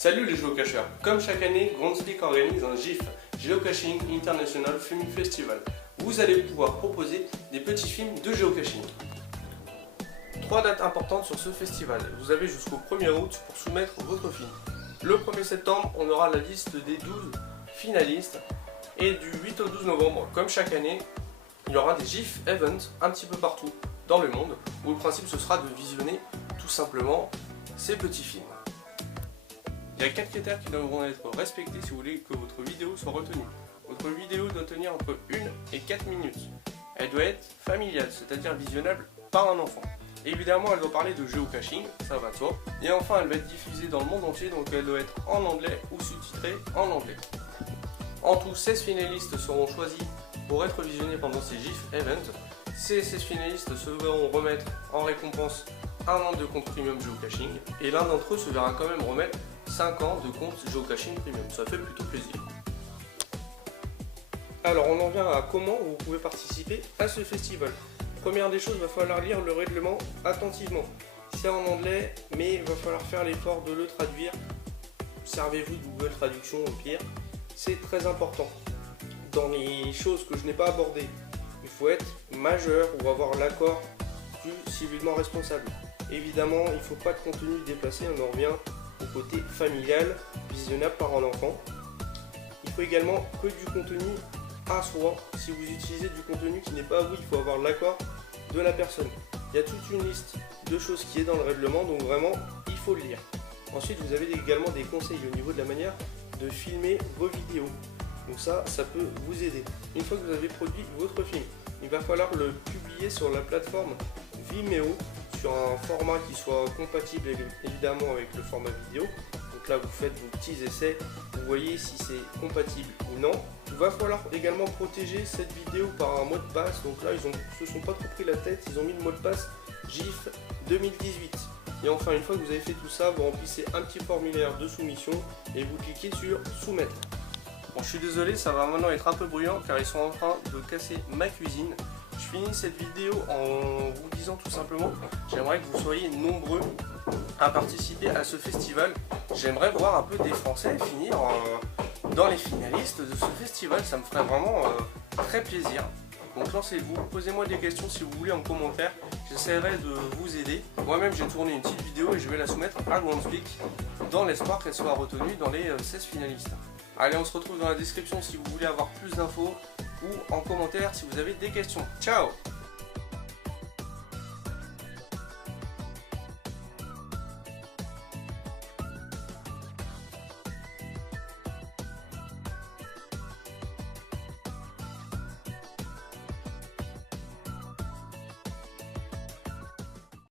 Salut les géocacheurs. Comme chaque année, Groundspeak organise un GIF, Geocaching International Film Festival. Vous allez pouvoir proposer des petits films de géocaching. 3 dates importantes sur ce festival. Vous avez jusqu'au 1er août pour soumettre votre film. Le 1er septembre, on aura la liste des 12 finalistes. Et du 8 au 12 novembre, comme chaque année, il y aura des GIF events un petit peu partout dans le monde, où le principe ce sera de visionner tout simplement ces petits films. Il y a 4 critères qui devront être respectés si vous voulez que votre vidéo soit retenue. Votre vidéo doit tenir entre 1 et 4 minutes. Elle doit être familiale, c'est-à-dire visionnable par un enfant. Évidemment, elle doit parler de géocaching, ça va de soi. Et enfin, elle va être diffusée dans le monde entier, donc elle doit être en anglais ou sous-titrée en anglais. En tout, 16 finalistes seront choisis pour être visionnés pendant ces GIF Events. Ces 16 finalistes se verront remettre en récompense un an de compte premium géocaching. Et l'un d'entre eux se verra quand même remettre 5 ans de compte géocaching premium. Ça fait plutôt plaisir. Alors on en vient à comment vous pouvez participer à ce festival. Première des choses, il va falloir lire le règlement attentivement. C'est en anglais, mais il va falloir faire l'effort de le traduire. Servez-vous de Google Traduction au pire. C'est très important. Dans les choses que je n'ai pas abordées, il faut être majeur ou avoir l'accord du civilement responsable. Évidemment, il ne faut pas de contenu déplacé, on en revient au côté familial, visionnable par un enfant. Il faut également que du contenu à soi. Si vous utilisez du contenu qui n'est pas à vous, il faut avoir l'accord de la personne. Il y a toute une liste de choses qui est dans le règlement, donc vraiment, il faut le lire. Ensuite, vous avez également des conseils au niveau de la manière de filmer vos vidéos. Donc ça peut vous aider. Une fois que vous avez produit votre film, il va falloir le publier sur la plateforme Vimeo, sur un format qui soit compatible évidemment avec le format vidéo. Donc là vous faites vos petits essais, vous voyez si c'est compatible ou non. Il va falloir également protéger cette vidéo par un mot de passe. Donc là ils se sont pas trop pris la tête, ils ont mis le mot de passe GIF 2018. Et enfin une fois que vous avez fait tout ça, vous remplissez un petit formulaire de soumission et vous cliquez sur soumettre. Bon, je suis désolé, ça va maintenant être un peu bruyant car ils sont en train de casser ma cuisine. Je finis cette vidéo en vous disant tout simplement, j'aimerais que vous soyez nombreux à participer à ce festival. J'aimerais voir un peu des Français finir dans les finalistes de ce festival, ça me ferait vraiment très plaisir. Donc lancez-vous, posez-moi des questions si vous voulez en commentaire, j'essaierai de vous aider. Moi-même j'ai tourné une petite vidéo et je vais la soumettre à Groundspeak dans l'espoir qu'elle soit retenue dans les 16 finalistes. Allez, on se retrouve dans la description si vous voulez avoir plus d'infos ou en commentaire si vous avez des questions. Ciao!